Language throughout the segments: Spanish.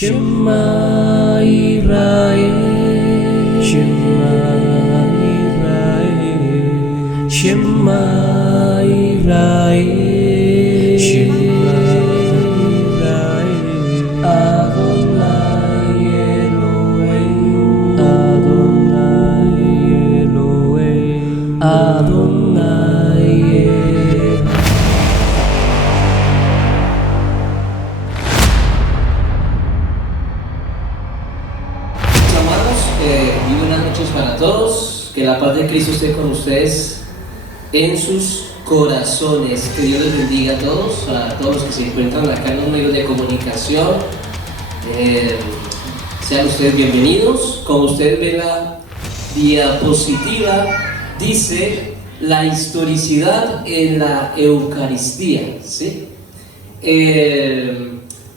Shema Yisrael, Shema Yisrael, Shema Yisrael, Shema Yisrael, Adonai Eloheinu, Adonai Eloheinu, Adonai Eloheinu. Y buenas noches para todos, que la paz de Cristo esté con ustedes en sus corazones. Que Dios les bendiga a todos los que se encuentran acá en los medios de comunicación. Sean ustedes bienvenidos. Como ustedes ven la diapositiva, dice la historicidad en la Eucaristía, ¿sí?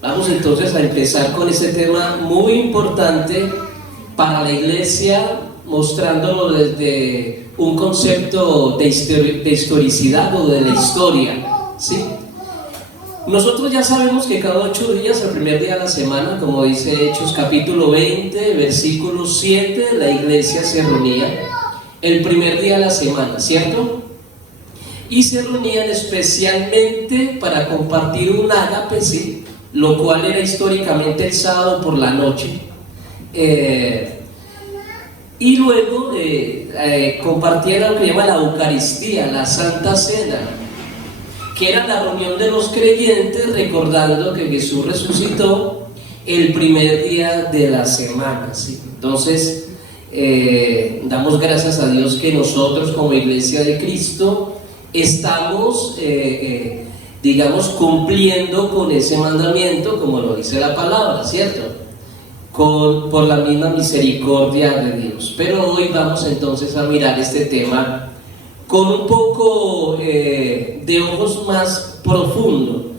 Vamos entonces a empezar con este tema muy importante para la Iglesia, mostrándolo desde un concepto de historicidad o de la historia, ¿sí? Nosotros ya sabemos que cada 8 días, el primer día de la semana, como dice Hechos capítulo 20, versículo 7, la Iglesia se reunía el primer día de la semana, ¿cierto? Y se reunían especialmente para compartir un ágape, ¿sí? Lo cual era históricamente el sábado por la noche. Y luego compartieron lo que llama la Eucaristía, la Santa Cena, que era la reunión de los creyentes recordando que Jesús resucitó el primer día de la semana, ¿sí? Entonces damos gracias a Dios que nosotros como Iglesia de Cristo estamos digamos cumpliendo con ese mandamiento, como lo dice la palabra, ¿cierto? Por la misma misericordia de Dios. Pero hoy vamos entonces a mirar este tema con un poco de ojos más profundo.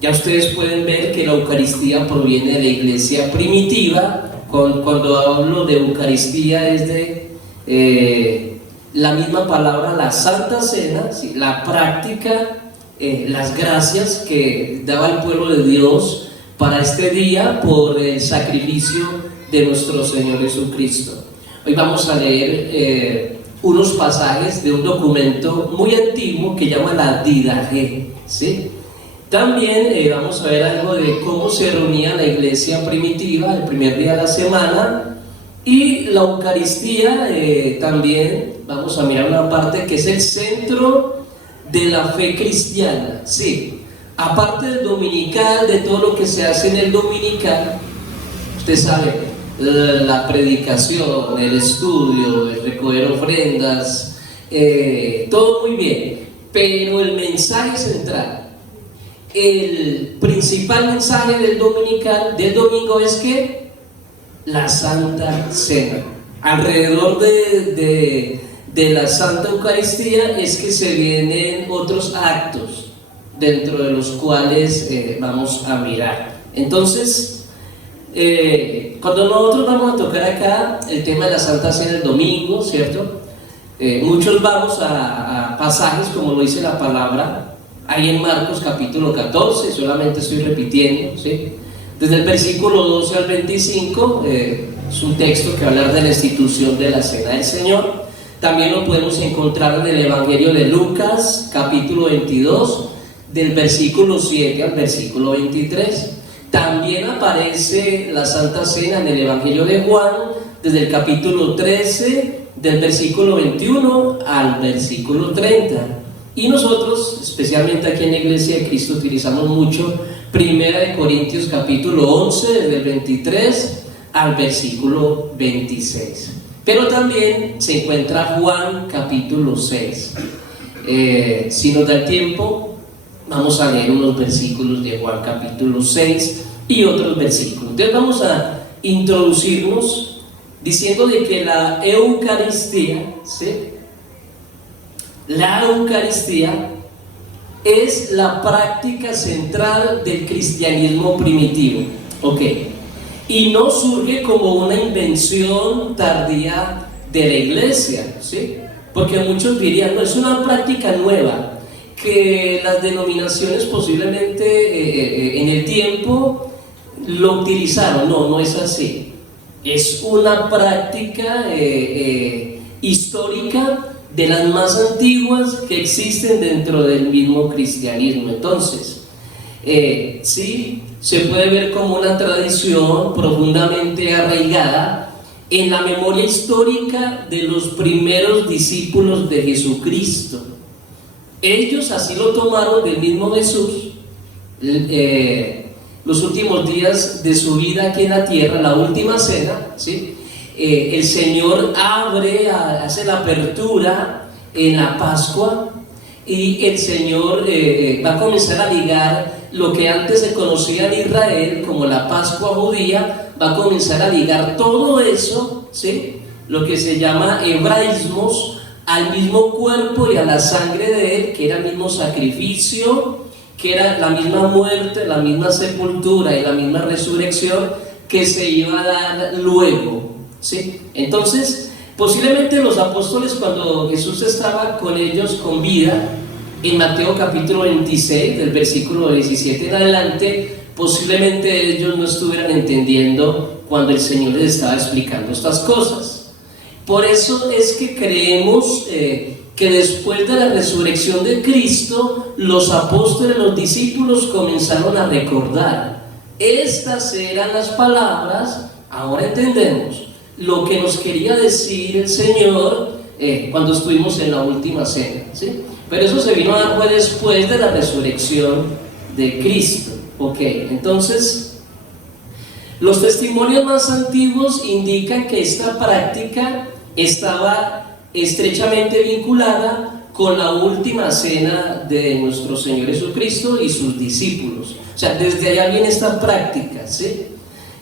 Ya ustedes pueden ver que la Eucaristía proviene de la Iglesia primitiva. Cuando hablo de Eucaristía es de la misma palabra, la Santa Cena, ¿sí? La práctica, las gracias que daba el pueblo de Dios para este día por el sacrificio de nuestro Señor Jesucristo. Hoy vamos a leer unos pasajes de un documento muy antiguo que llama la Didache, ¿sí? También vamos a ver algo de cómo se reunía la iglesia primitiva el primer día de la semana, y la Eucaristía también vamos a mirar una parte que es el centro de la fe cristiana, ¿sí? Aparte del dominical, de todo lo que se hace en el dominical, usted sabe, la predicación, el estudio, el recoger ofrendas, todo muy bien, pero el mensaje central, el principal mensaje del domingo es que la Santa Cena. Alrededor de la Santa Eucaristía es que se vienen otros actos dentro de los cuales vamos a mirar. Entonces, cuando nosotros vamos a tocar acá el tema de la Santa Cena el domingo, ¿cierto? Muchos vamos a pasajes como lo dice la palabra, ahí en Marcos capítulo 14, solamente estoy repitiendo, ¿sí? Desde el versículo 12 al 25, es un texto que habla de la institución de la Cena del Señor. También lo podemos encontrar en el Evangelio de Lucas capítulo 22, del versículo 7 al versículo 23. También aparece la Santa Cena en el Evangelio de Juan, desde el capítulo 13, del versículo 21 al versículo 30. Y nosotros, especialmente aquí en la Iglesia de Cristo, utilizamos mucho Primera de Corintios capítulo 11, desde el 23 al versículo 26. Pero también se encuentra Juan capítulo 6. Si nos da el tiempo, vamos a leer unos versículos de Juan capítulo 6 y otros versículos. Entonces vamos a introducirnos diciendo de que la Eucaristía, ¿sí? La Eucaristía es la práctica central del cristianismo primitivo, ¿ok? Y no surge como una invención tardía de la Iglesia, ¿sí? Porque muchos dirían, no, es una práctica nueva, que las denominaciones posiblemente en el tiempo lo utilizaron. No, no es así. Es una práctica histórica de las más antiguas que existen dentro del mismo cristianismo. Entonces, sí, se puede ver como una tradición profundamente arraigada en la memoria histórica de los primeros discípulos de Jesucristo. Ellos así lo tomaron del mismo Jesús. Los últimos días de su vida aquí en la tierra, la última cena, ¿sí? El Señor hace la apertura en la Pascua, y el Señor va a comenzar a ligar lo que antes se conocía en Israel como la Pascua judía, va a comenzar a ligar todo eso, ¿sí? Lo que se llama hebraísmos, al mismo cuerpo y a la sangre de Él, que era el mismo sacrificio, que era la misma muerte, la misma sepultura y la misma resurrección que se iba a dar luego, ¿sí? Entonces, posiblemente los apóstoles, cuando Jesús estaba con ellos con vida, en Mateo capítulo 26, del versículo 17 en adelante, posiblemente ellos no estuvieran entendiendo cuando el Señor les estaba explicando estas cosas. Por eso es que creemos que después de la resurrección de Cristo, los apóstoles, los discípulos comenzaron a recordar. Estas eran las palabras, ahora entendemos lo que nos quería decir el Señor cuando estuvimos en la última cena, ¿sí? Pero eso se vino a dar fue después de la resurrección de Cristo. Ok, entonces los testimonios más antiguos indican que esta práctica estaba estrechamente vinculada con la última cena de nuestro Señor Jesucristo y sus discípulos. O sea, desde allá viene esta práctica, ¿sí?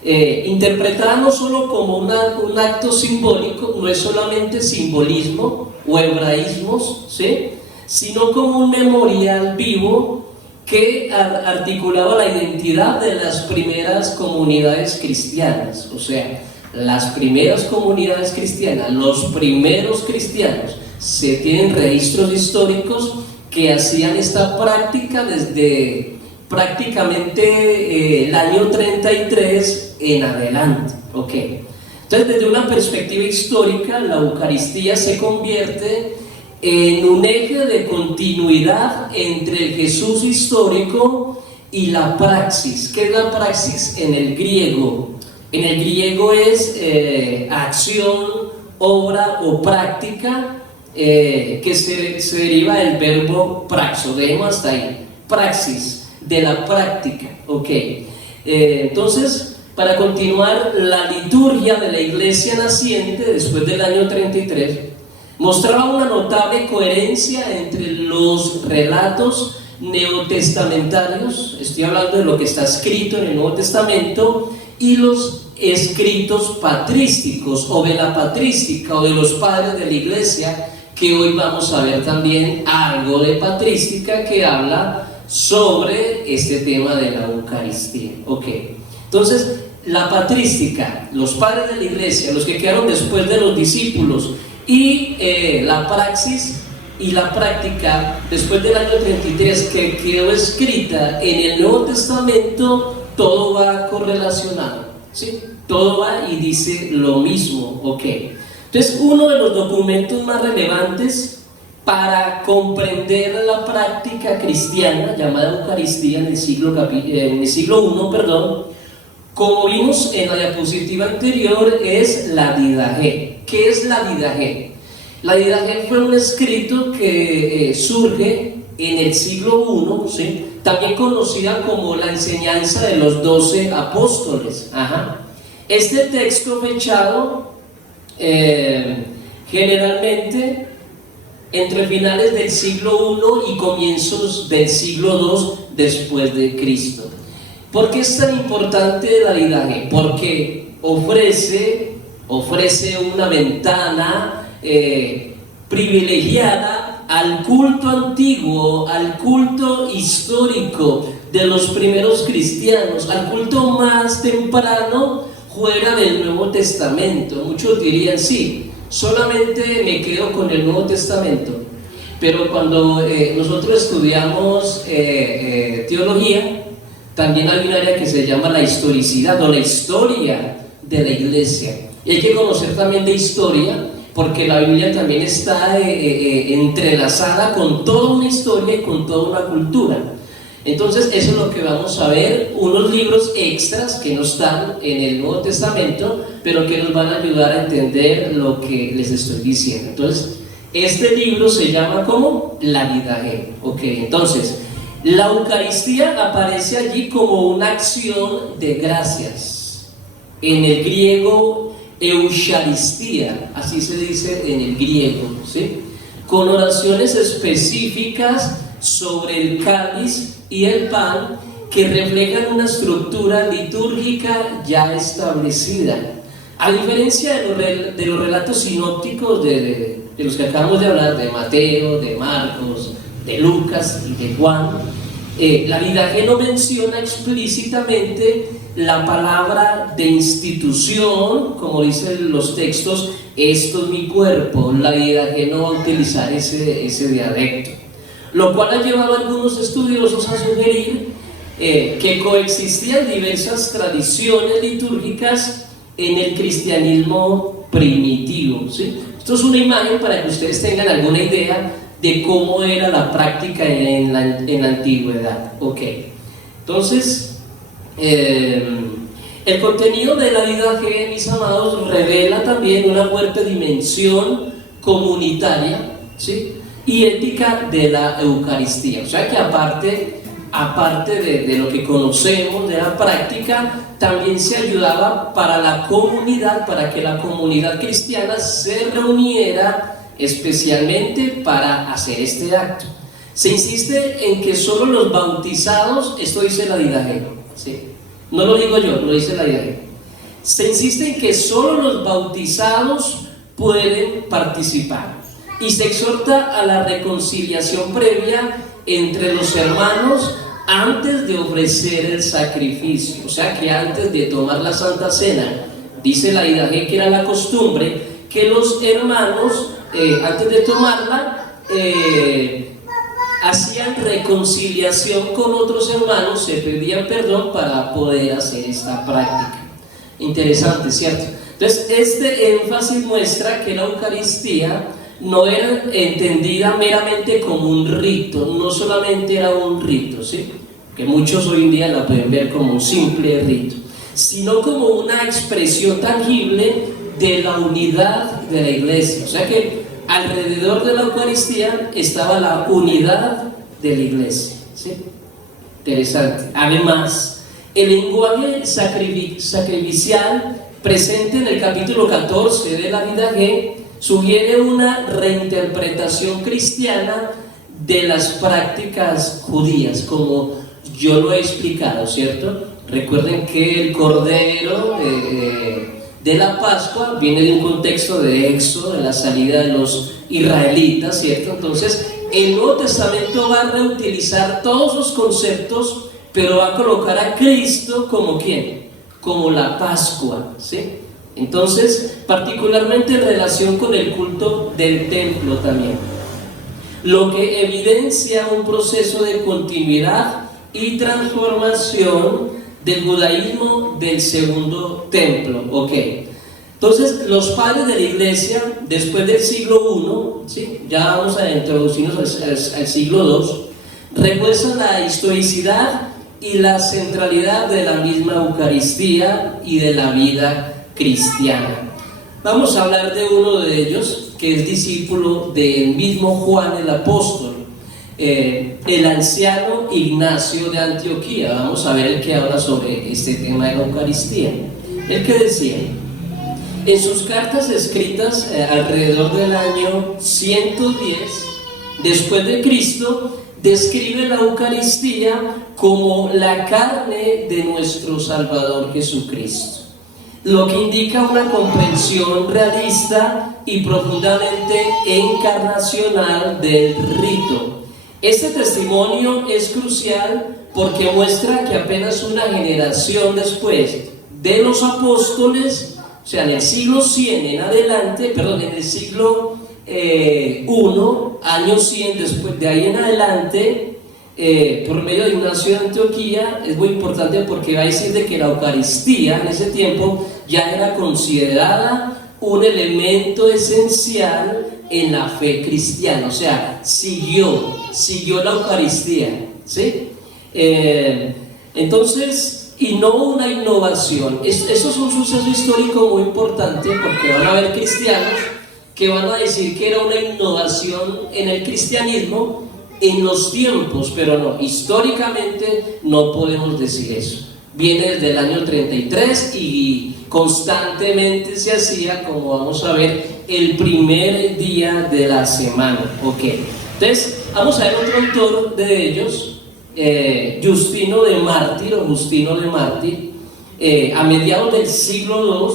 Interpretada no solo como un acto simbólico, no es solamente simbolismo o hebraísmos, ¿sí? Sino como un memorial vivo que articulaba la identidad de las primeras comunidades cristianas. O sea, las primeras comunidades cristianas, los primeros cristianos, se tienen registros históricos que hacían esta práctica desde prácticamente el año 33 en adelante. Okay. Entonces, desde una perspectiva histórica, la Eucaristía se convierte en un eje de continuidad entre el Jesús histórico y la praxis. ¿Qué es la praxis en el griego? En el griego es acción, obra o práctica, que se deriva del verbo praxo. Dejemos hasta ahí. Praxis, de la práctica. Ok. Entonces, para continuar, la liturgia de la iglesia naciente después del año 33 mostraba una notable coherencia entre los relatos neotestamentarios, estoy hablando de lo que está escrito en el Nuevo Testamento, y los escritos patrísticos o de la patrística o de los padres de la iglesia, que hoy vamos a ver también algo de patrística que habla sobre este tema de la Eucaristía. Ok, entonces la patrística, los padres de la iglesia, los que quedaron después de los discípulos, y la praxis y la práctica después del año 33 que quedó escrita en el Nuevo Testamento, todo va correlacionado, ¿sí? Todo va y dice lo mismo. Ok, entonces uno de los documentos más relevantes para comprender la práctica cristiana llamada Eucaristía en el siglo I, como vimos en la diapositiva anterior, es la Didache. ¿Qué es la Didache? La Didache fue un escrito que surge en el siglo I, ¿sí? También conocida como la enseñanza de los 12 apóstoles. Ajá. Este texto fechado generalmente entre finales del siglo I y comienzos del siglo II después de Cristo. ¿Por qué es tan importante la Didache? Porque ofrece una ventana privilegiada al culto antiguo, al culto histórico de los primeros cristianos, al culto más temprano fuera del Nuevo Testamento. Muchos dirían, sí, solamente me quedo con el Nuevo Testamento, pero cuando nosotros estudiamos teología, también hay un área que se llama la historicidad o la historia de la iglesia. Y hay que conocer también de historia, porque la Biblia también está entrelazada con toda una historia y con toda una cultura. Entonces eso es lo que vamos a ver, unos libros extras que no están en el Nuevo Testamento, pero que nos van a ayudar a entender lo que les estoy diciendo. Entonces, este libro se llama como La Vidaje. Ok, entonces, la Eucaristía aparece allí como una acción de gracias. En el griego, Eucharistía, así se dice en el griego, ¿sí? Con oraciones específicas sobre el cáliz y el pan que reflejan una estructura litúrgica ya establecida. A diferencia de los relatos sinópticos de los que acabamos de hablar, de Mateo, de Marcos, de Lucas y de Juan, la Vidaje no menciona explícitamente la palabra de institución, como dicen los textos, esto es mi cuerpo. La Vidaje no va a utilizar ese dialecto, lo cual ha llevado a algunos estudiosos a sugerir que coexistían diversas tradiciones litúrgicas en el cristianismo primitivo, ¿sí? Esto es una imagen para que ustedes tengan alguna idea de cómo era la práctica en la antigüedad. Ok, entonces el contenido de la Vidaje, mis amados, revela también una fuerte dimensión comunitaria, ¿sí? Y ética de la Eucaristía. O sea que aparte de lo que conocemos de la práctica, también se ayudaba para la comunidad, para que la comunidad cristiana se reuniera especialmente para hacer este acto. Se insiste en que solo los bautizados, esto dice la Vidaje, ¿sí? No lo digo yo, lo dice la Vidaje. Se insiste en que solo los bautizados pueden participar. Y se exhorta a la reconciliación previa entre los hermanos antes de ofrecer el sacrificio. O sea que antes de tomar la Santa Cena, dice la Vidaje que era la costumbre que los hermanos, antes de tomarla, hacían reconciliación con otros hermanos, se pedían perdón para poder hacer esta práctica. Interesante, ¿cierto? Entonces, este énfasis muestra que la Eucaristía no era entendida meramente como un rito, no solamente era un rito, ¿sí? Que muchos hoy en día la pueden ver como un simple rito, sino como una expresión tangible de la unidad de la iglesia. O sea que alrededor de la Eucaristía estaba la unidad de la iglesia, ¿sí? Interesante. Además, el lenguaje sacrificial presente en el capítulo 14 de la Vidaje sugiere una reinterpretación cristiana de las prácticas judías, como yo lo he explicado, ¿cierto? Recuerden que el Cordero de la Pascua viene de un contexto de Éxodo, de la salida de los israelitas, ¿cierto? Entonces, el Nuevo Testamento va a reutilizar todos los conceptos, pero va a colocar a Cristo como ¿quién? Como la Pascua, ¿sí? Entonces, particularmente en relación con el culto del templo también, lo que evidencia un proceso de continuidad y transformación del judaísmo del segundo templo. Ok, entonces los padres de la iglesia, después del siglo I, ¿sí? Ya vamos a introducirnos al siglo II, refuerzan la historicidad y la centralidad de la misma Eucaristía y de la vida cristiana. Vamos a hablar de uno de ellos, que es discípulo del mismo Juan el apóstol, el anciano Ignacio de Antioquía. Vamos a ver el que habla sobre este tema de la Eucaristía. El que decía, en sus cartas escritas alrededor del año 110 después de Cristo, describe la Eucaristía como la carne de nuestro Salvador Jesucristo, lo que indica una comprensión realista y profundamente encarnacional del rito. Este testimonio es crucial porque muestra que apenas una generación después de los apóstoles, o sea, en el siglo 100 en adelante, perdón, en el siglo 1, año 100, después de ahí en adelante, por medio de Ignacio de Antioquía, es muy importante porque va a decir de que la Eucaristía en ese tiempo ya era considerada un elemento esencial en la fe cristiana, o sea, siguió la Eucaristía, ¿sí? Entonces, y no una innovación. Eso es un suceso histórico muy importante porque van a haber cristianos que van a decir que era una innovación en el cristianismo en los tiempos, pero no, históricamente no podemos decir eso. Viene desde el año 33 y constantemente se hacía, como vamos a ver, el primer día de la semana. Ok, entonces vamos a ver otro autor de ellos, Justino de Mártir, a mediados del siglo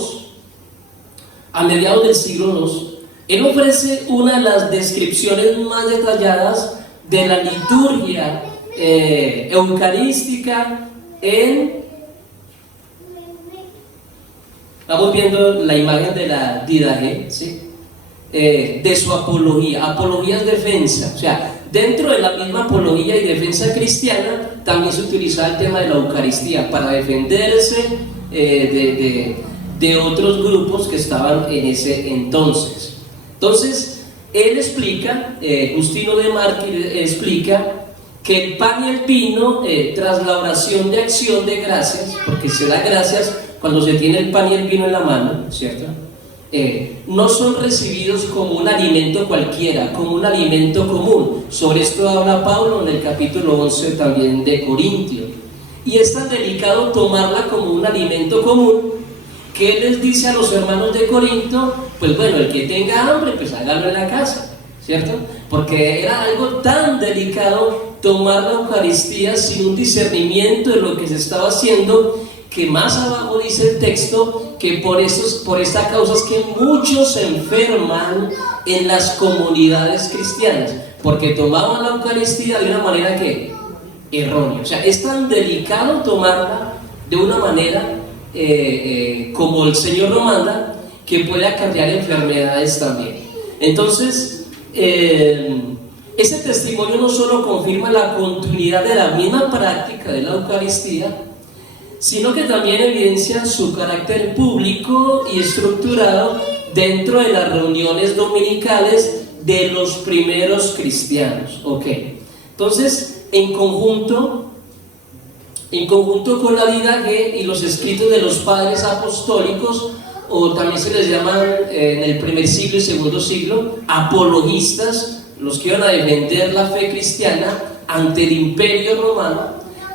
II, él ofrece una de las descripciones más detalladas de la liturgia eucarística Estamos viendo la imagen de la Didache, ¿sí? De su apología. Apología es defensa, o sea, dentro de la misma apología y defensa cristiana también se utilizaba el tema de la Eucaristía para defenderse de otros grupos que estaban en ese entonces. Entonces, él explica, Justino de Mártir explica que el pan y el vino, tras la oración de acción de gracias, porque se da gracias cuando se tiene el pan y el vino en la mano, ¿cierto? No son recibidos como un alimento cualquiera, como un alimento común. Sobre esto habla Pablo en el capítulo 11 también de Corintios. Y es tan delicado tomarla como un alimento común que él les dice a los hermanos de Corinto, pues bueno, el que tenga hambre, pues hágalo en la casa, ¿cierto? Porque era algo tan delicado tomar la Eucaristía sin un discernimiento de lo que se estaba haciendo, que más abajo dice el texto que por esta causa es que muchos se enferman en las comunidades cristianas, porque tomaban la Eucaristía de una manera que errónea. O sea, es tan delicado tomarla de una manera como el Señor lo manda, que puede acarrear enfermedades también. Entonces, ese testimonio no solo confirma la continuidad de la misma práctica de la Eucaristía, sino que también evidencia su carácter público y estructurado dentro de las reuniones dominicales de los primeros cristianos. Ok, entonces en conjunto con la Didache y los escritos de los padres apostólicos, o también se les llaman en el primer siglo y segundo siglo apologistas, los que iban a defender la fe cristiana ante el imperio romano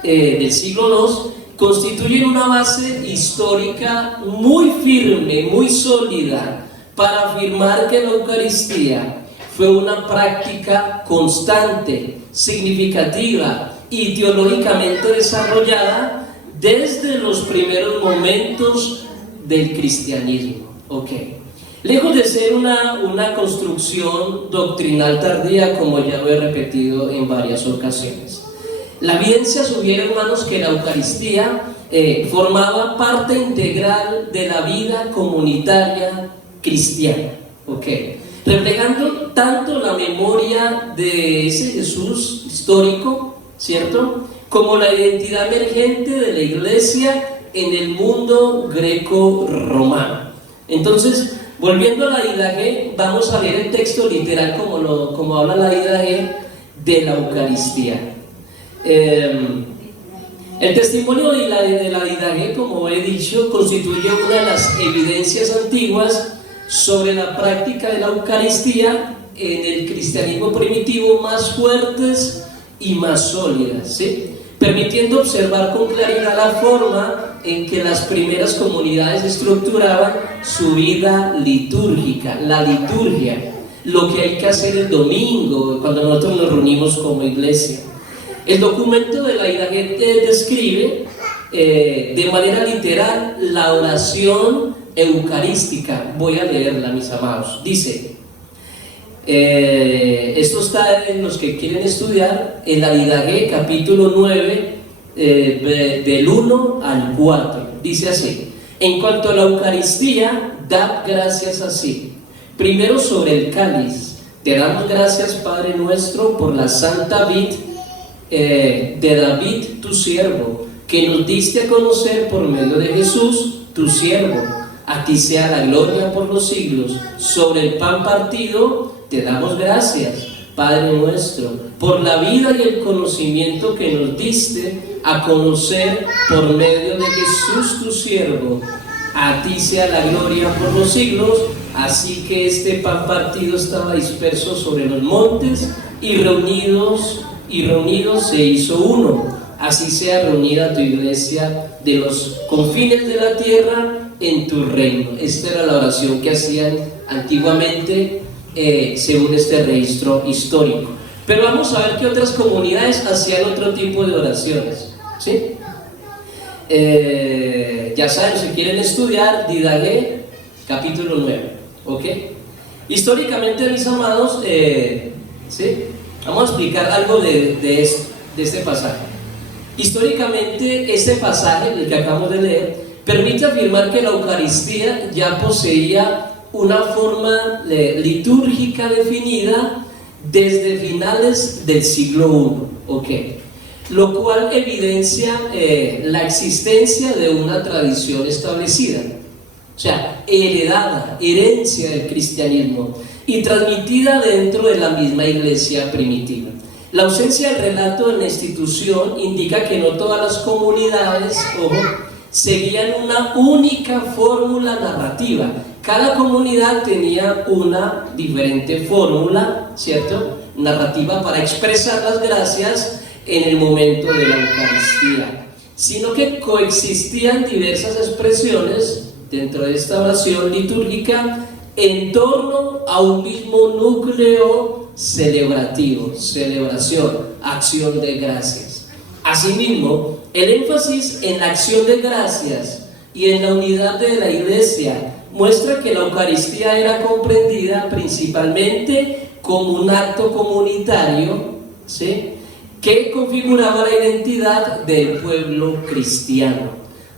del siglo II, constituyen una base histórica muy firme, muy sólida, para afirmar que la Eucaristía fue una práctica constante, significativa y teológicamente desarrollada desde los primeros momentos del cristianismo. Okay. Lejos de ser una construcción doctrinal tardía, como ya lo he repetido en varias ocasiones, la evidencia sugiere, hermanos, que la Eucaristía formaba parte integral de la vida comunitaria cristiana, okay, reflejando tanto la memoria de ese Jesús histórico, ¿cierto?, como la identidad emergente de la iglesia en el mundo greco-romano. Entonces, volviendo a la Didache, vamos a ver el texto literal como habla la Didache de la Eucaristía. El testimonio de la Didache, como he dicho, constituye una de las evidencias antiguas sobre la práctica de la Eucaristía en el cristianismo primitivo más fuertes y más sólidas, ¿sí?, permitiendo observar con claridad la forma en que las primeras comunidades estructuraban su vida litúrgica, la liturgia, lo que hay que hacer el domingo, cuando nosotros nos reunimos como iglesia. El documento de la Didache describe de manera literal la oración eucarística. Voy a leerla, mis amados. Dice, esto está en los que quieren estudiar, en la Didache, capítulo 9, del 1 al 4. Dice así: en cuanto a la Eucaristía, dad gracias así. Primero sobre el cáliz. Te damos gracias, Padre nuestro, por la santa vid de David tu siervo, que nos diste a conocer por medio de Jesús tu siervo. A ti sea la gloria por los siglos. Sobre el pan partido te damos gracias, Padre nuestro, por la vida y el conocimiento que nos diste a conocer por medio de Jesús tu siervo. A ti sea la gloria por los siglos. Así que este pan partido estaba disperso sobre los montes y reunidos se hizo uno. Así sea reunida tu iglesia de los confines de la tierra en tu reino. Esta era la oración que hacían antiguamente según este registro histórico. Pero vamos a ver que otras comunidades hacían otro tipo de oraciones, ¿sí? Ya saben, si quieren estudiar, Didagué, capítulo 9, ¿ok? Históricamente, mis amados, ¿sí? Vamos a explicar algo de este pasaje. Históricamente, este pasaje, el que acabamos de leer, permite afirmar que la Eucaristía ya poseía una forma litúrgica definida desde finales del siglo I, ¿ok? Lo cual evidencia la existencia de una tradición establecida, o sea, herencia del cristianismo y transmitida dentro de la misma iglesia primitiva. La ausencia del relato de la institución indica que no todas las comunidades, seguían una única fórmula narrativa. Cada comunidad tenía una diferente fórmula, ¿cierto?, narrativa para expresar las gracias en el momento de la Eucaristía, sino que coexistían diversas expresiones dentro de esta oración litúrgica en torno a un mismo núcleo celebrativo, celebración, acción de gracias. Asimismo, el énfasis en la acción de gracias y en la unidad de la iglesia muestra que la Eucaristía era comprendida principalmente como un acto comunitario, ¿sí?, que configuraba la identidad del pueblo cristiano,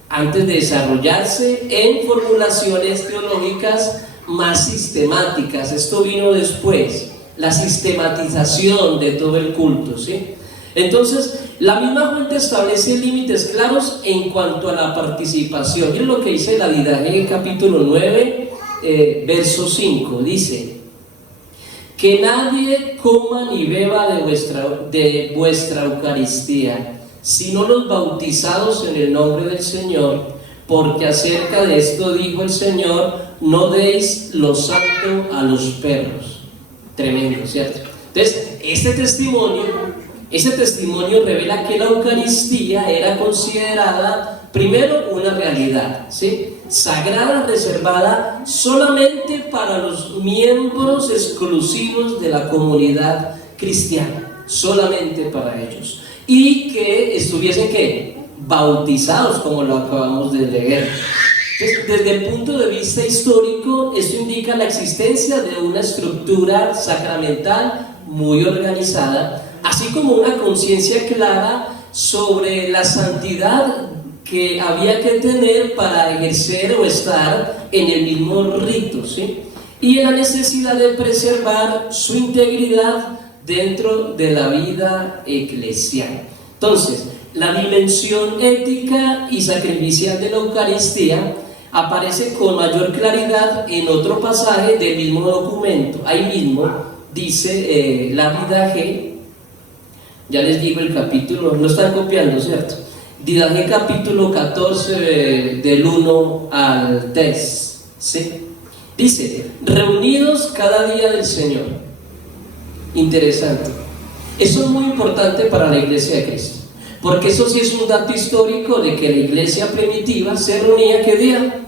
antes de desarrollarse en formulaciones teológicas más sistemáticas. Esto vino después, la sistematización de todo el culto, ¿sí? Entonces, la misma fuente establece límites claros en cuanto a la participación. Miren lo que dice la Didagué, capítulo 9, verso 5, dice: que nadie coma ni beba de vuestra Eucaristía, sino los bautizados en el nombre del Señor, porque acerca de esto dijo el Señor: no deis lo santo a los perros. Tremendo, ¿cierto? Entonces, este testimonio revela que la Eucaristía era considerada primero una realidad, ¿sí?, sagrada, reservada solamente para los miembros exclusivos de la comunidad cristiana, solamente para ellos, y que estuviesen, ¿qué?, bautizados, como lo acabamos de leer. Entonces, desde el punto de vista histórico, esto indica la existencia de una estructura sacramental muy organizada, así como una conciencia clara sobre la santidad que había que tener para ejercer o estar en el mismo rito, ¿sí?, y en la necesidad de preservar su integridad dentro de la vida eclesial. Entonces, la dimensión ética y sacrificial de la Eucaristía aparece con mayor claridad en otro pasaje del mismo documento. Ahí mismo dice la Didagué, ya les digo el capítulo, no están copiando, ¿cierto? Didagué, capítulo 14, del 1 al 3, ¿sí? Dice: reunidos cada día del Señor. Interesante. Eso es muy importante para la iglesia de Cristo, porque eso sí es un dato histórico de que la iglesia primitiva se reunía, ¿qué día?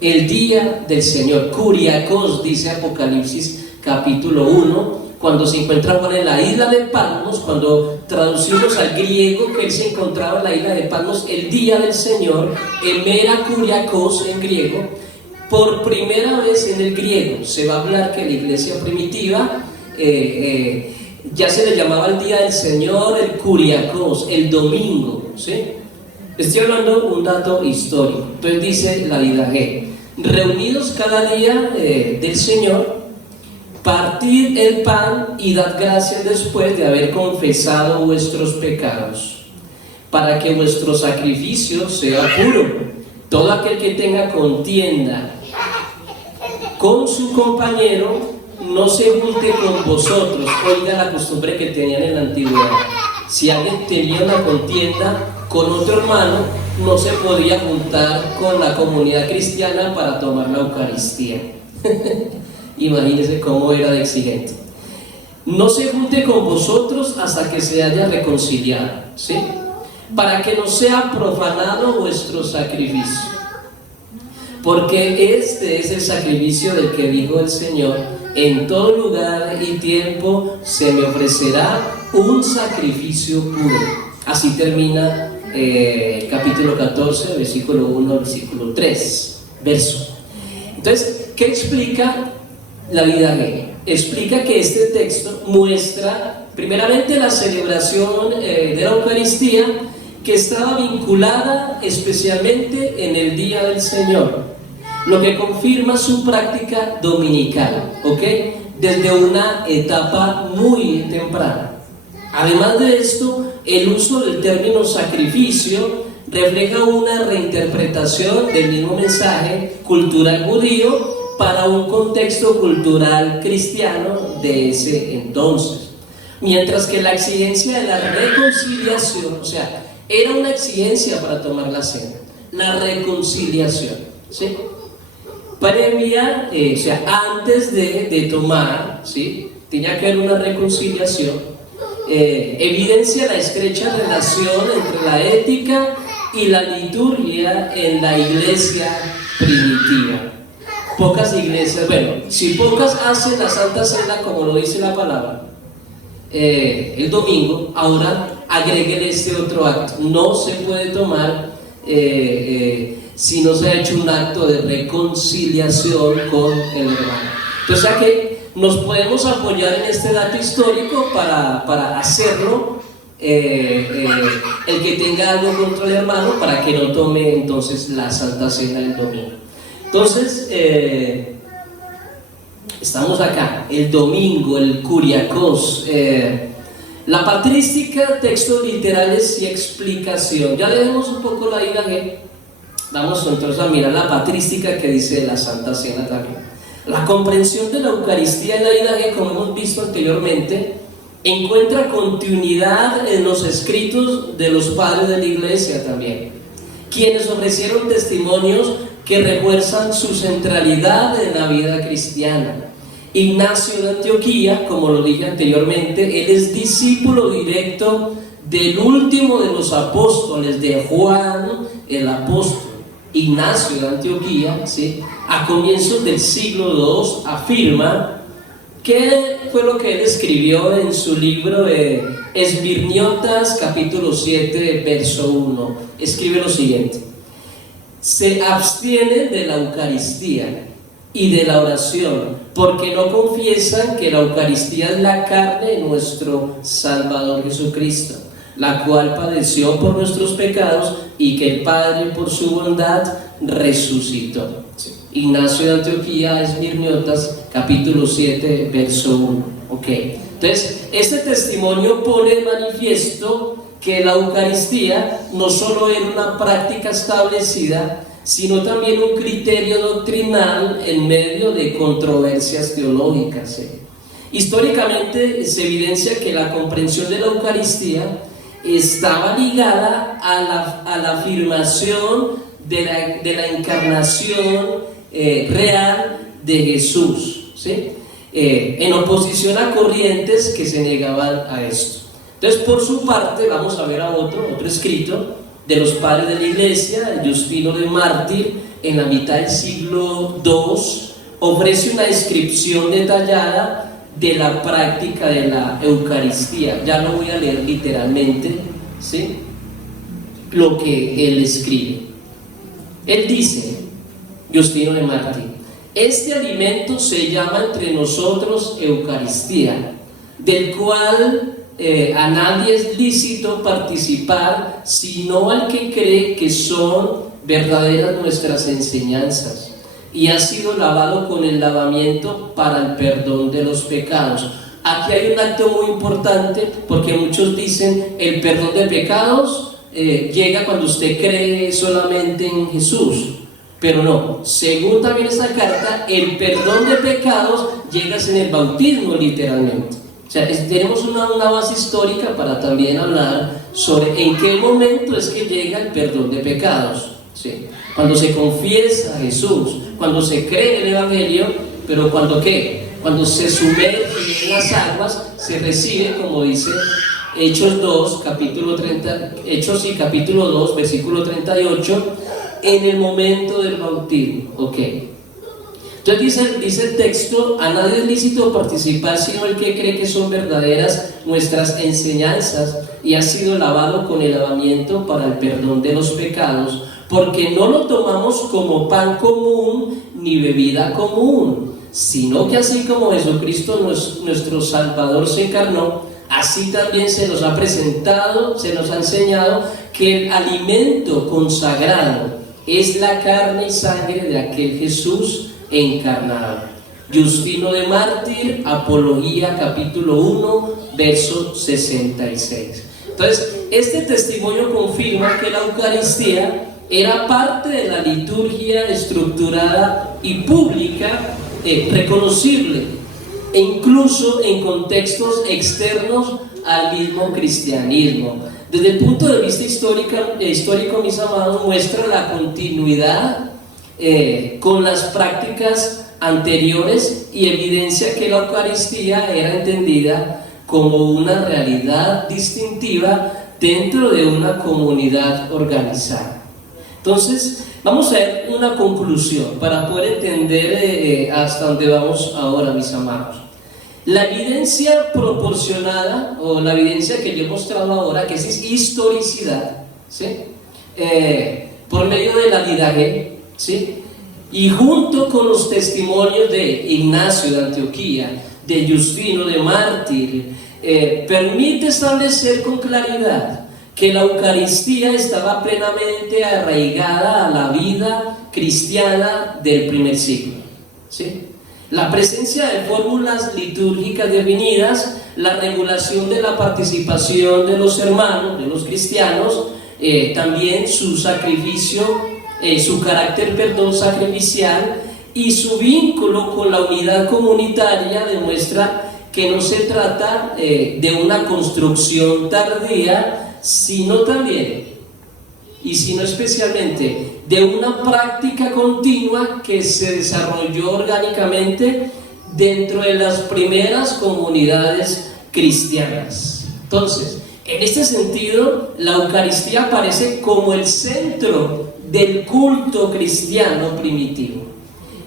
El día del Señor. Kuriakos, dice Apocalipsis capítulo 1, cuando se encuentra Juan en la isla de Patmos. Cuando traducimos al griego, que él se encontraba en la isla de Patmos, el día del Señor, Emera Kuriakos en griego. Por primera vez en el griego se va a hablar que la iglesia primitiva ya se le llamaba el día del Señor el Kuriakos, el domingo, ¿sí? Estoy hablando un dato histórico. Entonces dice la Didagué: reunidos cada día del Señor, partid el pan y dad gracias después de haber confesado vuestros pecados, para que vuestro sacrificio sea puro. Todo aquel que tenga contienda con su compañero, no se junte con vosotros. Oiga la costumbre que tenían en la antigüedad. Si alguien tenía una contienda con otro hermano, no se podía juntar con la comunidad cristiana para tomar la Eucaristía. Imagínense cómo era de exigente. No se junte con vosotros hasta que se haya reconciliado, ¿sí? Para que no sea profanado vuestro sacrificio. Porque este es el sacrificio del que dijo el Señor: en todo lugar y tiempo se me ofrecerá un sacrificio puro. Así termina capítulo 14, versículo 1 al versículo 3, verso. Entonces, ¿qué explica la vida gay? Explica que este texto muestra primeramente la celebración de la Eucaristía, que estaba vinculada especialmente en el Día del Señor, lo que confirma su práctica dominical, ¿ok? Desde una etapa muy temprana. Además de esto, el uso del término sacrificio refleja una reinterpretación del mismo mensaje cultural judío para un contexto cultural cristiano de ese entonces. Mientras que la exigencia de la reconciliación, o sea, era una exigencia para tomar la cena, la reconciliación, ¿sí? Previa, o sea, antes de tomar, ¿sí? Tenía que haber una reconciliación. Evidencia la estrecha relación entre la ética y la liturgia en la iglesia primitiva. Pocas iglesias, bueno, si pocas hacen la Santa Cena como lo dice la palabra, el domingo, ahora agréguele este otro acto. No se puede tomar si no se ha hecho un acto de reconciliación con el hermano. Entonces, ¿a qué nos podemos apoyar en este dato histórico para hacerlo? El que tenga algo contra el hermano, para que no tome entonces la Santa Cena el domingo. Entonces, estamos acá, el domingo, el Kuriakos, la patrística, textos literales y explicación. Ya leemos un poco la IAG, vamos entonces a mirar la patrística que dice la Santa Cena también. La comprensión de la Eucaristía en la IAG, como hemos visto anteriormente, encuentra continuidad en los escritos de los padres de la Iglesia también, quienes ofrecieron testimonios que refuerzan su centralidad en la vida cristiana. Ignacio de Antioquía, como lo dije anteriormente, él es discípulo directo del último de los apóstoles, de Juan el apóstol. Ignacio de Antioquía, ¿sí?, a comienzos del siglo II, afirma que fue lo que él escribió en su libro de Esmirniotas, capítulo 7, verso 1. Escribe lo siguiente: se abstienen de la Eucaristía y de la oración, porque no confiesan que la Eucaristía es la carne de nuestro Salvador Jesucristo, la cual padeció por nuestros pecados y que el Padre por su bondad resucitó. Sí. Ignacio de Antioquía, Esmirniotas, capítulo 7, verso 1. Okay. Entonces, este testimonio pone de manifiesto que la Eucaristía no solo era una práctica establecida, sino también un criterio doctrinal en medio de controversias teológicas. Históricamente se evidencia que la comprensión de la Eucaristía estaba ligada a la afirmación de la encarnación real de Jesús, ¿sí? En oposición a corrientes que se negaban a esto. Entonces, por su parte, vamos a ver a otro escrito de los padres de la Iglesia, Justino de Mártir, en la mitad del siglo II, ofrece una descripción detallada de la práctica de la Eucaristía. Ya lo voy a leer literalmente, ¿sí?, lo que él escribe. Él dice, Justino de Mártir: este alimento se llama entre nosotros Eucaristía, del cual a nadie es lícito participar, sino al que cree que son verdaderas nuestras enseñanzas, y ha sido lavado con el lavamiento para el perdón de los pecados. Aquí hay un acto muy importante, porque muchos dicen el perdón de pecados llega cuando usted cree solamente en Jesús, pero no, según también esta carta, el perdón de pecados llega en el bautismo literalmente. O sea, tenemos una base histórica para también hablar sobre en qué momento es que llega el perdón de pecados, ¿sí? Cuando se confiesa a Jesús, cuando se cree en el Evangelio, pero cuando ¿qué? Cuando se sumerge en las aguas, se recibe, como dice Hechos 2, capítulo 30, Hechos y capítulo 2, versículo 38, en el momento del bautismo, ¿ok? Entonces dice el texto: a nadie es lícito participar sino el que cree que son verdaderas nuestras enseñanzas y ha sido lavado con el lavamiento para el perdón de los pecados, porque no lo tomamos como pan común ni bebida común, sino que así como Jesucristo nuestro Salvador se encarnó, así también se nos ha presentado, se nos ha enseñado que el alimento consagrado es la carne y sangre de aquel Jesús encarnado. Justino de Mártir, Apología, capítulo 1, verso 66. Entonces, este testimonio confirma que la Eucaristía era parte de la liturgia estructurada y pública, reconocible, e incluso en contextos externos al mismo cristianismo. Desde el punto de vista histórico, mis amados, muestra la continuidad con las prácticas anteriores y evidencia que la Eucaristía era entendida como una realidad distintiva dentro de una comunidad organizada. Entonces, vamos a ver una conclusión para poder entender hasta dónde vamos ahora, mis amados. La evidencia proporcionada, o la evidencia que yo he mostrado ahora, que es historicidad, ¿sí? Por medio de la Didache, ¿sí? Y junto con los testimonios de Ignacio de Antioquía, de Justino de Mártir, permite establecer con claridad que la Eucaristía estaba plenamente arraigada a la vida cristiana del primer siglo, ¿sí? La presencia de fórmulas litúrgicas definidas, la regulación de la participación de los hermanos, de los cristianos, también su sacrificio, su carácter, sacrificial, y su vínculo con la unidad comunitaria demuestra que no se trata de una construcción tardía, sino también, y sino especialmente, de una práctica continua que se desarrolló orgánicamente dentro de las primeras comunidades cristianas. Entonces, en este sentido, la Eucaristía aparece como el centro del culto cristiano primitivo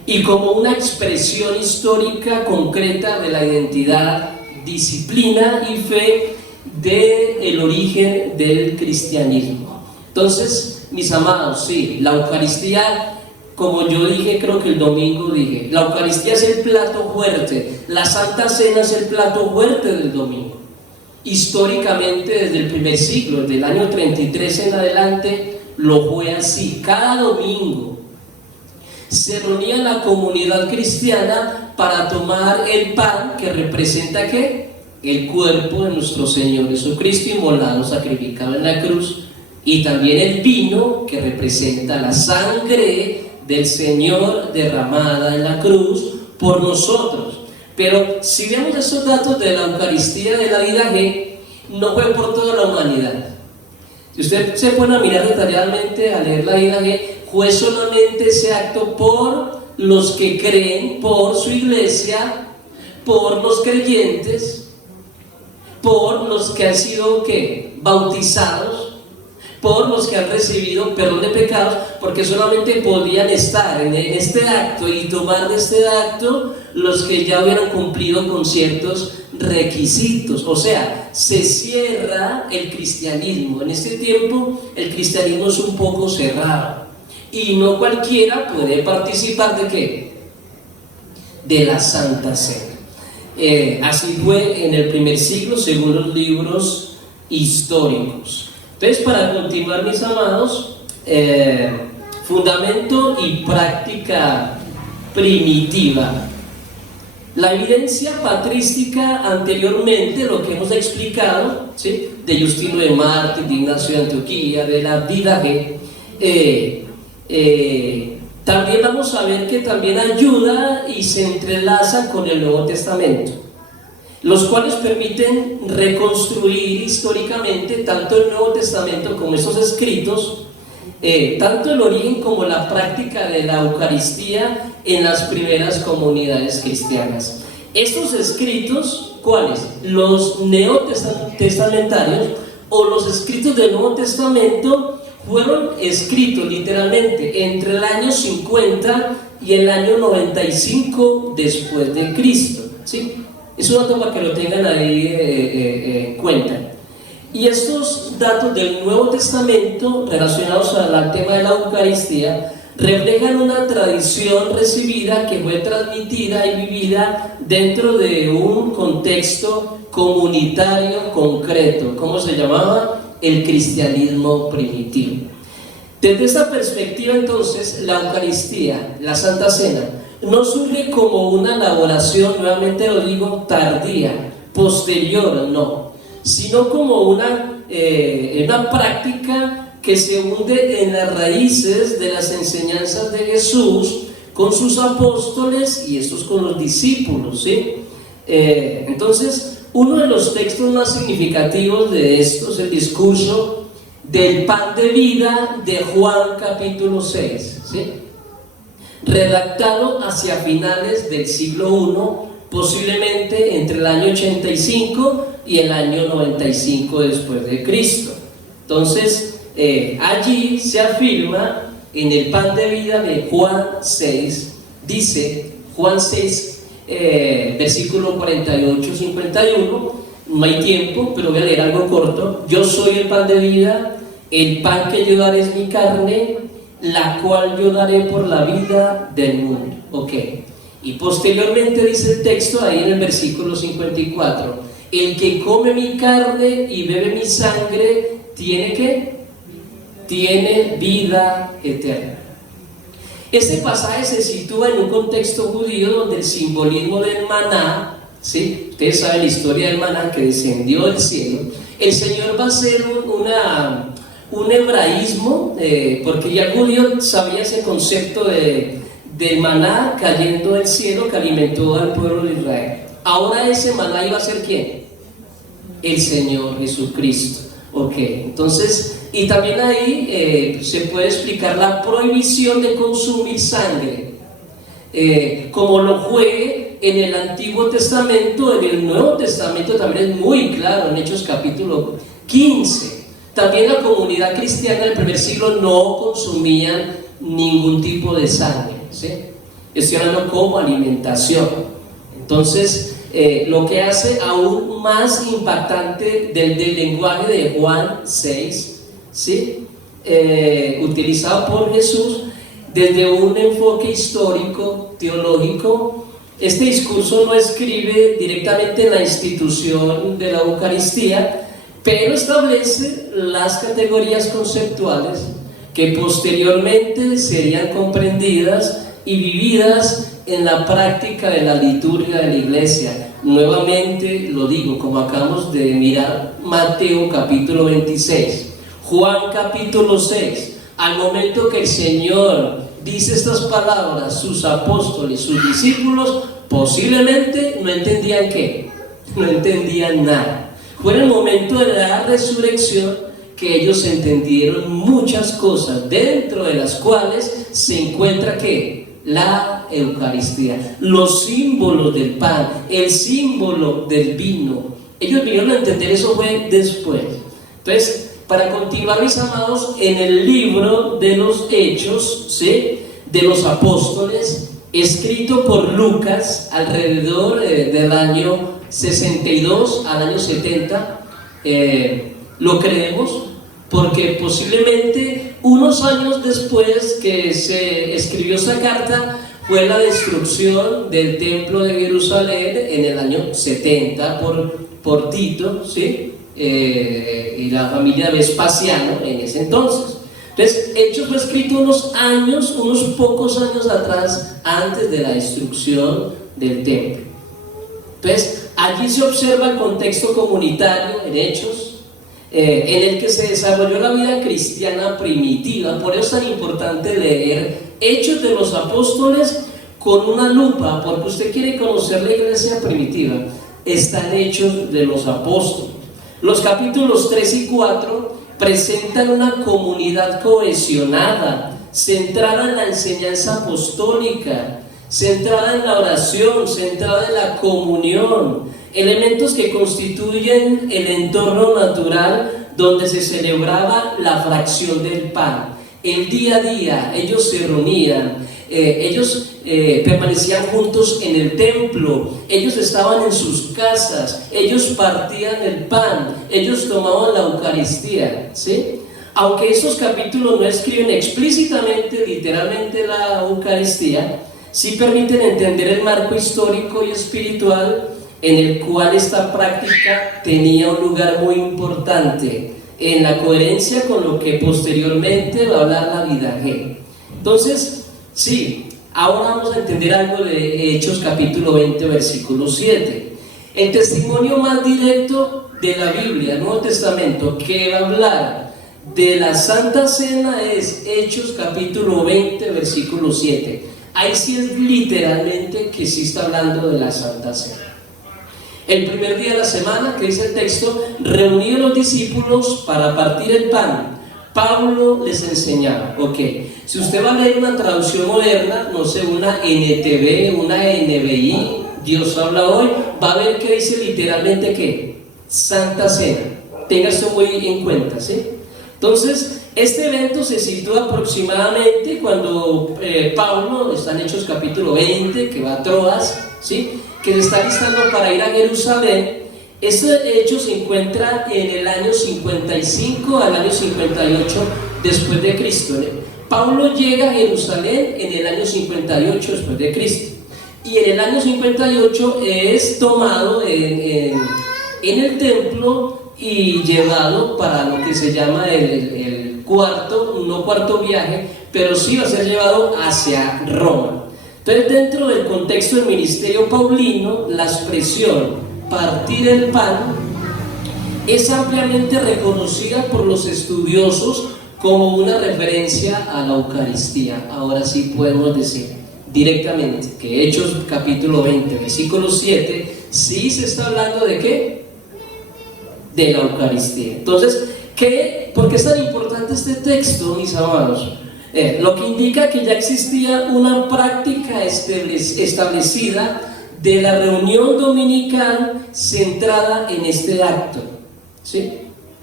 y como una expresión histórica concreta de la identidad, disciplina y fe del origen del cristianismo. Entonces, mis amados, sí, la Eucaristía, como yo dije, creo que el domingo dije, la Eucaristía es el plato fuerte, la Santa Cena es el plato fuerte del domingo. Históricamente, desde el primer siglo, desde el año 33 en adelante, lo fue así. Cada domingo se reunía la comunidad cristiana para tomar el pan que representa ¿qué? El cuerpo de nuestro Señor Jesucristo inmolado, sacrificado en la cruz, y también el vino que representa la sangre del Señor derramada en la cruz por nosotros. Pero si vemos esos datos de la Eucaristía de la Didache, no fue por toda la humanidad. Si usted se pone a mirar detalladamente, a leer la Didache, fue solamente ese acto por los que creen, por su iglesia, por los creyentes, por los que han sido ¿qué? Bautizados, por los que han recibido perdón de pecados, porque solamente podían estar en este acto y tomar de este acto los que ya hubieran cumplido con ciertos requisitos. O sea, se cierra el cristianismo. En este tiempo el cristianismo es un poco cerrado y no cualquiera puede participar ¿de qué? De la Santa Cena. Así fue en el primer siglo según los libros históricos. Entonces, para continuar, mis amados, fundamento y práctica primitiva. La evidencia patrística anteriormente, lo que hemos explicado, ¿sí?, de Justino de Mártir, de Ignacio de Antioquía, de la Didache, también vamos a ver que también ayuda y se entrelaza con el Nuevo Testamento, los cuales permiten reconstruir históricamente tanto el Nuevo Testamento como esos escritos, tanto el origen como la práctica de la Eucaristía en las primeras comunidades cristianas. Estos escritos, ¿cuáles? Los neotestamentarios o los escritos del Nuevo Testamento fueron escritos literalmente entre el año 50 y el año 95 después de Cristo, ¿sí? Es un dato para que lo tengan ahí en cuenta. Y estos datos del Nuevo Testamento relacionados al tema de la Eucaristía reflejan una tradición recibida que fue transmitida y vivida dentro de un contexto comunitario concreto. ¿Cómo se llamaba? El cristianismo primitivo. Desde esta perspectiva, entonces, la Eucaristía, la Santa Cena, no surge como una elaboración, nuevamente lo digo, tardía, posterior, no, sino como una práctica que se hunde en las raíces de las enseñanzas de Jesús con sus apóstoles y estos con los discípulos, ¿sí? Entonces, uno de los textos más significativos de esto es el discurso del pan de vida de Juan capítulo 6, ¿sí?, redactado hacia finales del siglo I, posiblemente entre el año 85 y el año 95 después de Cristo. Entonces, allí se afirma en el pan de vida de Juan 6, dice Juan 6, versículo 48-51, no hay tiempo, pero voy a leer algo corto. Yo soy el pan de vida, el pan que yo daré es mi carne, la cual yo daré por la vida del mundo. Ok. Y posteriormente dice el texto ahí en el versículo 54, el que come mi carne y bebe mi sangre, ¿tiene qué? Tiene vida eterna. Este pasaje se sitúa en un contexto judío donde el simbolismo del maná, ¿sí?, ustedes saben la historia del maná que descendió del cielo. El Señor va a hacer un hebraísmo, porque ya el judío sabía ese concepto del maná cayendo del cielo que alimentó al pueblo de Israel. Ahora ese maná iba a ser ¿quién? El Señor Jesucristo. Ok, entonces, y también ahí se puede explicar la prohibición de consumir sangre, como lo fue en el Antiguo Testamento. En el Nuevo Testamento también es muy claro, en Hechos capítulo 15. También la comunidad cristiana del primer siglo no consumían ningún tipo de sangre, ¿sí? Estoy hablando como alimentación. Entonces, lo que hace aún más impactante del lenguaje de Juan 6, ¿sí?, utilizado por Jesús desde un enfoque histórico, teológico. Este discurso no escribe directamente la institución de la Eucaristía, pero establece las categorías conceptuales que posteriormente serían comprendidas y vividas en la práctica de la liturgia de la iglesia. Nuevamente lo digo, como acabamos de mirar Mateo capítulo 26, Juan capítulo 6, al momento que el Señor dice estas palabras, sus apóstoles, sus discípulos, posiblemente no entendían qué, no entendían nada. Fue en el momento de la resurrección que ellos entendieron muchas cosas, dentro de las cuales se encuentra ¿qué? La Eucaristía, los símbolos del pan, el símbolo del vino. Ellos vinieron a entender eso fue después. Entonces, para continuar, mis amados, en el libro de los Hechos, ¿sí?, de los Apóstoles, escrito por Lucas alrededor del año 62 al año 70, lo creemos porque posiblemente unos años después que se escribió esa carta fue la destrucción del templo de Jerusalén en el año 70 por Tito, ¿sí?, y la familia Vespasiano en ese entonces. Entonces, Hechos fue escrito unos pocos años atrás, antes de la destrucción del templo. Entonces, allí se observa el contexto comunitario en Hechos, en el que se desarrolló la vida cristiana primitiva. Por eso es tan importante leer Hechos de los Apóstoles con una lupa, porque usted quiere conocer la iglesia primitiva, están Hechos de los Apóstoles. Los capítulos 3 y 4 presentan una comunidad cohesionada, centrada en la enseñanza apostólica, centrada en la oración, centrada en la comunión, elementos que constituyen el entorno natural donde se celebraba la fracción del pan. El día a día ellos se reunían, permanecían juntos en el templo, ellos estaban en sus casas, ellos partían el pan, ellos tomaban la Eucaristía, ¿sí? Aunque esos capítulos no escriben explícitamente, literalmente la Eucaristía, sí permiten entender el marco histórico y espiritual en el cual esta práctica tenía un lugar muy importante, en la coherencia con lo que posteriormente va a hablar la Didaché. Entonces, sí, ahora vamos a entender algo de Hechos capítulo 20, versículo 7. El testimonio más directo de la Biblia, el Nuevo Testamento, que va a hablar de la Santa Cena es Hechos capítulo 20, versículo 7. Ahí sí es literalmente que sí está hablando de la Santa Cena. El primer día de la semana, que dice el texto, reunían los discípulos para partir el pan. Pablo les enseñaba. Ok, si usted va a leer una traducción moderna, no sé, una NTV, una NBI, Dios habla hoy, va a ver que dice literalmente que Santa Cena. Tenga esto muy en cuenta, ¿sí? Entonces, este evento se sitúa aproximadamente cuando Pablo, está en Hechos capítulo 20, que va a Troas, ¿sí?, que se está listando para ir a Jerusalén. Este hecho se encuentra en el año 55 al año 58 después de Cristo. Pablo llega a Jerusalén en el año 58 después de Cristo, y en el año 58 es tomado en el templo y llevado para lo que se llama el cuarto viaje, pero sí va a ser llevado hacia Roma. Entonces, dentro del contexto del ministerio paulino, la expresión partir el pan es ampliamente reconocida por los estudiosos como una referencia a la Eucaristía. Ahora sí podemos decir directamente que Hechos capítulo 20, versículo 7, sí se está hablando de ¿qué? De la Eucaristía. Entonces, ¿por qué es tan importante este texto, mis amados? Lo que indica que ya existía una práctica establecida de la reunión dominical centrada en este acto, ¿sí?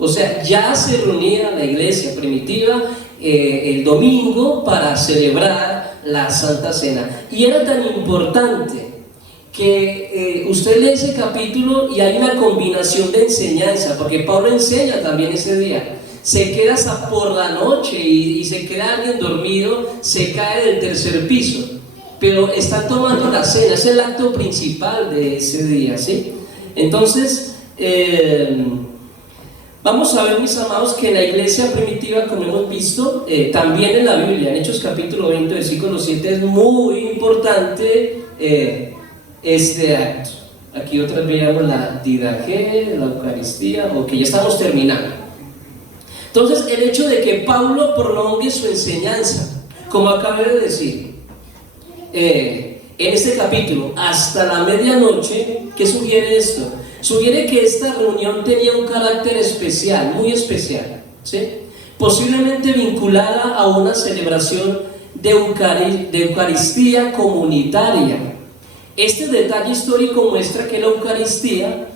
O sea, ya se reunía la iglesia primitiva el domingo para celebrar la Santa Cena, y era tan importante que usted lee ese capítulo y hay una combinación de enseñanza, porque Pablo enseña también ese día. Se queda hasta por la noche y se queda alguien dormido, se cae del tercer piso, pero están tomando la cena, es el acto principal de ese día, ¿sí? Entonces, vamos a ver, mis amados, que en la iglesia primitiva, como hemos visto, también en la Biblia, en Hechos capítulo 20, versículo 7, es muy importante este acto. Aquí otra vez veamos la Didaché, la Eucaristía, ok, ya estamos terminando. Entonces, el hecho de que Pablo prolongue su enseñanza, como acabé de decir, en este capítulo, hasta la medianoche, ¿qué sugiere esto? Sugiere que esta reunión tenía un carácter especial, muy especial, ¿sí? Posiblemente vinculada a una celebración de Eucaristía comunitaria. Este detalle histórico muestra que la Eucaristía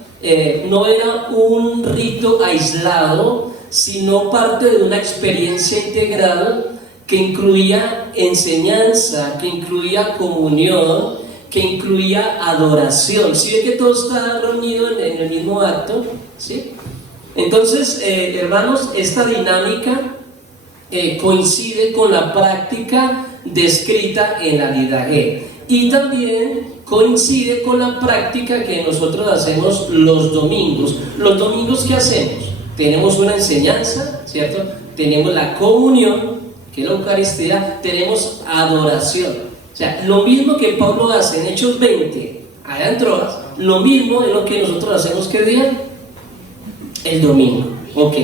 no era un rito aislado, sino parte de una experiencia integral que incluía enseñanza, que incluía comunión, que incluía adoración. ¿Sí ve que todo está reunido en el mismo acto? ¿Sí? Entonces, hermanos, esta dinámica coincide con la práctica descrita en la Didaché, y también coincide con la práctica que nosotros hacemos los domingos. Los domingos, ¿qué hacemos? Tenemos una enseñanza, ¿cierto? tenemos la comunión, que es la Eucaristía, tenemos adoración. O sea, lo mismo que Pablo hace en Hechos 20, allá en Troas, lo mismo es lo que nosotros hacemos, ¿qué día? El domingo. Ok.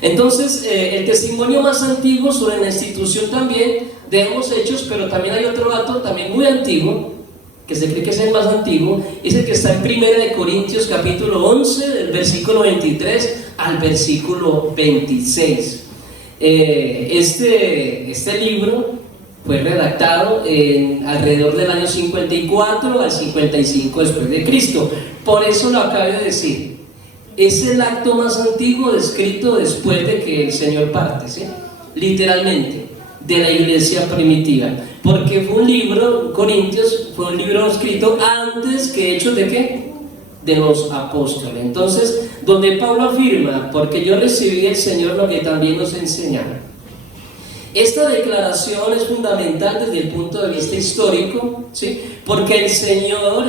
Entonces, el testimonio más antiguo sobre la institución también de los Hechos, pero también hay otro dato también muy antiguo, que se cree que es el más antiguo, es el que está en 1 Corintios capítulo 11, del versículo 23 al versículo 26. Este libro fue redactado alrededor del año 54 al 55 después de Cristo. Por eso lo acabo de decir. Es el acto más antiguo descrito después de que el Señor parte, ¿sí? Literalmente, de la iglesia primitiva. Porque fue un libro, Corintios, fue un libro escrito antes que Hechos de ¿qué? De los apóstoles. Entonces, donde Pablo afirma, porque yo recibí del Señor lo que también nos enseñaron. Esta declaración es fundamental desde el punto de vista histórico, ¿sí? Porque el Señor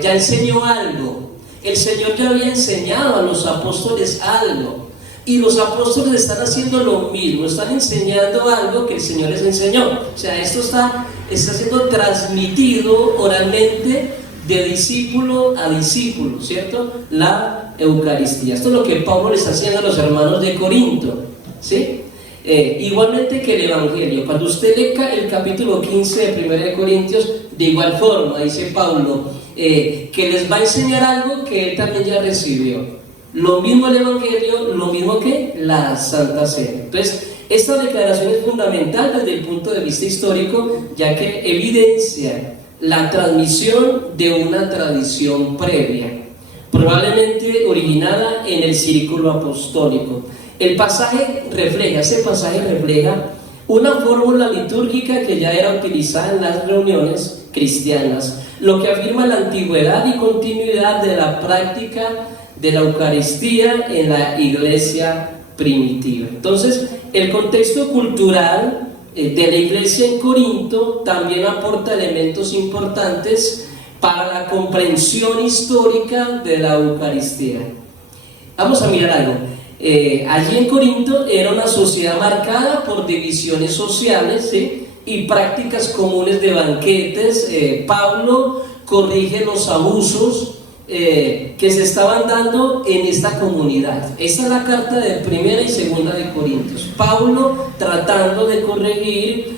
ya enseñó algo. El Señor ya había enseñado a los apóstoles algo. Y los apóstoles están haciendo lo mismo, están enseñando algo que el Señor les enseñó. O sea, esto está siendo transmitido oralmente de discípulo a discípulo, ¿cierto? La Eucaristía. Esto es lo que Pablo les está haciendo a los hermanos de Corinto, ¿sí? Igualmente que el Evangelio. Cuando usted lee el capítulo 15 de 1 Corintios, de igual forma, dice Pablo, que les va a enseñar algo que él también ya recibió. Lo mismo el Evangelio, lo mismo que la Santa Cena. Entonces, esta declaración es fundamental desde el punto de vista histórico, ya que evidencia la transmisión de una tradición previa, probablemente originada en el círculo apostólico. Ese pasaje refleja una fórmula litúrgica que ya era utilizada en las reuniones cristianas, lo que afirma la antigüedad y continuidad de la práctica de la Eucaristía en la iglesia primitiva. Entonces, el contexto cultural de la iglesia en Corinto también aporta elementos importantes para la comprensión histórica de la Eucaristía. Vamos a mirar algo. Allí en Corinto era una sociedad marcada por divisiones sociales, ¿sí? Y prácticas comunes de banquetes. Pablo corrige los abusos que se estaban dando en esta comunidad. Esta es la carta de primera y segunda de Corintios. Pablo tratando de corregir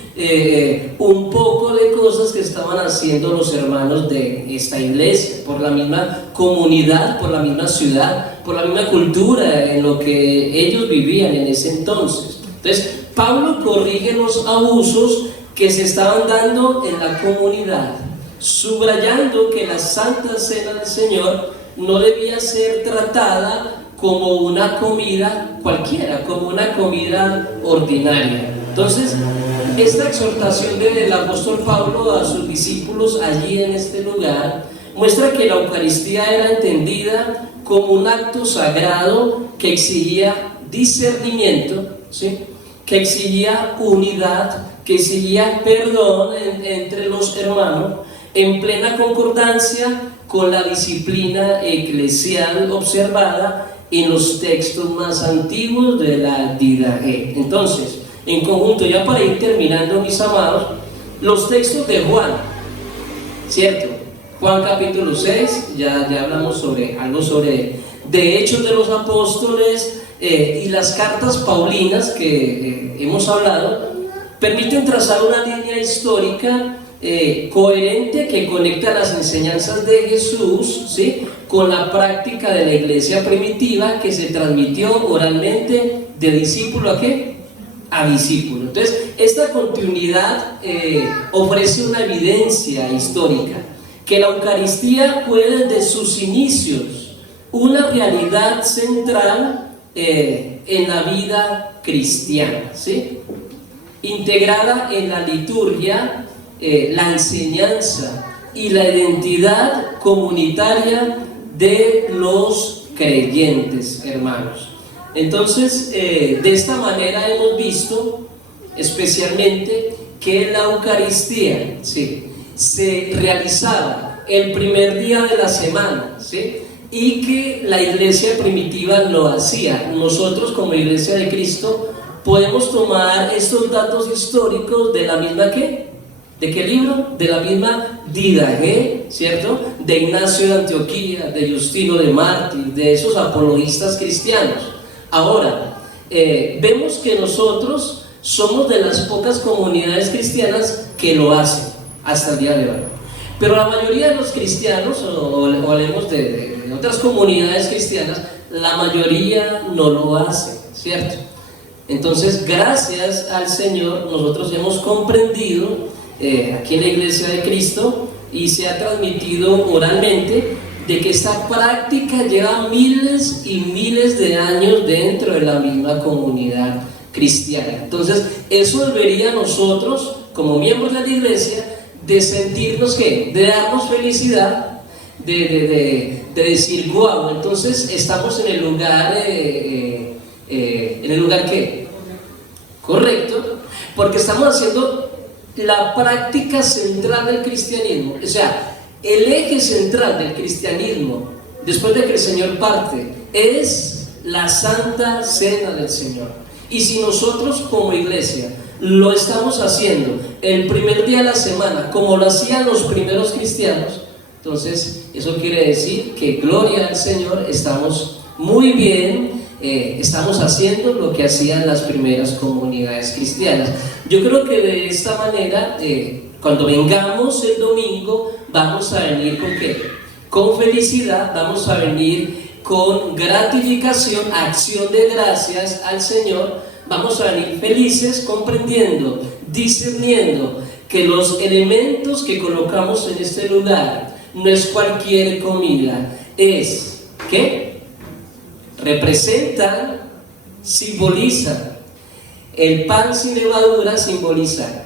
un poco de cosas que estaban haciendo los hermanos de esta iglesia, por la misma comunidad, por la misma ciudad, por la misma cultura en lo que ellos vivían en ese entonces. Entonces, Pablo corrige los abusos que se estaban dando en la comunidad, subrayando que la Santa Cena del Señor no debía ser tratada como una comida cualquiera, como una comida ordinaria. Entonces, esta exhortación del apóstol Pablo a sus discípulos allí en este lugar muestra que la Eucaristía era entendida como un acto sagrado que exigía discernimiento, ¿sí? Que exigía unidad, que exigía perdón entre los hermanos, en plena concordancia con la disciplina eclesial observada en los textos más antiguos de la Didache. Entonces, en conjunto, ya para ir terminando, mis amados, los textos de Juan, ¿cierto? Juan capítulo 6, ya hablamos sobre algo sobre de Hechos de los Apóstoles y las cartas paulinas que hemos hablado, permiten trazar una línea histórica coherente que conecta las enseñanzas de Jesús, ¿sí? Con la práctica de la iglesia primitiva que se transmitió oralmente de discípulo a ¿qué? A discípulo. Entonces, esta continuidad ofrece una evidencia histórica que la Eucaristía fue desde sus inicios una realidad central en la vida cristiana, ¿sí? Integrada en la liturgia, la enseñanza y la identidad comunitaria de los creyentes, hermanos. Entonces, de esta manera hemos visto especialmente que la Eucaristía, ¿sí?, se realizaba el primer día de la semana, ¿sí?, y que la iglesia primitiva lo hacía. Nosotros como iglesia de Cristo podemos tomar estos datos históricos de la misma ¿qué? ¿De qué libro? De la misma Didache, ¿cierto? De Ignacio de Antioquía, de Justino de Mártir, de esos apologistas cristianos. Ahora, vemos que nosotros somos de las pocas comunidades cristianas que lo hacen hasta el día de hoy. Pero la mayoría de los cristianos, o hablemos de otras comunidades cristianas, la mayoría no lo hace, ¿cierto? Entonces, gracias al Señor, nosotros hemos comprendido aquí en la Iglesia de Cristo, y se ha transmitido oralmente, de que esta práctica lleva miles y miles de años dentro de la misma comunidad cristiana. Entonces, eso debería nosotros, como miembros de la Iglesia, de sentirnos ¿qué? De darnos felicidad, de decir, wow, entonces estamos en el lugar, ¿en el lugar qué? Correcto, porque estamos haciendo la práctica central del cristianismo. O sea, el eje central del cristianismo, después de que el Señor parte, es la Santa Cena del Señor. Y si nosotros como iglesia lo estamos haciendo el primer día de la semana, como lo hacían los primeros cristianos, entonces eso quiere decir que gloria al Señor, estamos muy bien, estamos haciendo lo que hacían las primeras comunidades cristianas. Yo creo que de esta manera, cuando vengamos el domingo, vamos a venir ¿con qué? Con felicidad, vamos a venir con gratificación, acción de gracias al Señor. Vamos a venir felices, comprendiendo, discerniendo que los elementos que colocamos en este lugar no es cualquier comida, es ¿qué? Representan, simbolizan. El pan sin levadura simboliza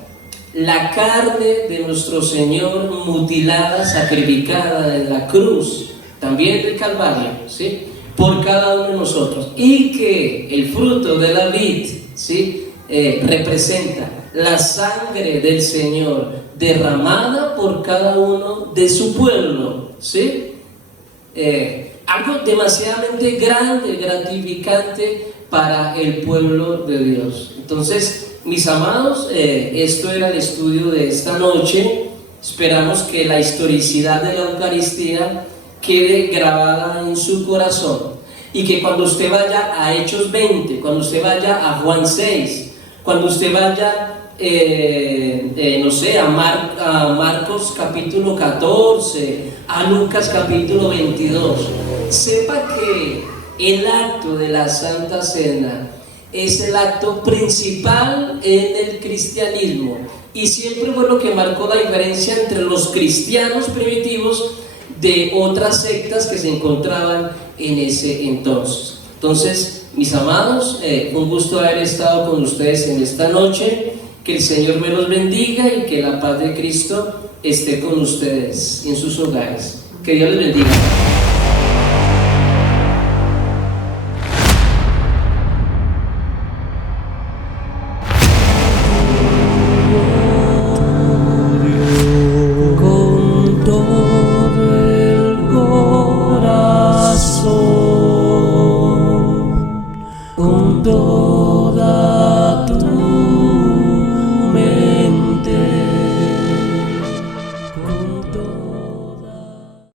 la carne de nuestro Señor mutilada, sacrificada en la cruz, también del Calvario, ¿sí? Por cada uno de nosotros, y que el fruto de la vid, ¿sí? Representa la sangre del Señor derramada por cada uno de su pueblo, ¿sí? Algo demasiadamente grande, gratificante para el pueblo de Dios. Entonces, mis amados, esto era el estudio de esta noche. Esperamos que la historicidad de la Eucaristía quede grabada en su corazón, y que cuando usted vaya a Hechos 20, cuando usted vaya a Juan 6, cuando usted vaya no sé, a Marcos capítulo 14, a Lucas capítulo 22, sepa que el acto de la Santa Cena es el acto principal en el cristianismo, y siempre fue lo que marcó la diferencia entre los cristianos primitivos de otras sectas que se encontraban en ese entonces. Entonces, mis amados, un gusto haber estado con ustedes en esta noche. Que el Señor me los bendiga y que la paz de Cristo esté con ustedes en sus hogares. Que Dios les bendiga. Con todo el corazón, con toda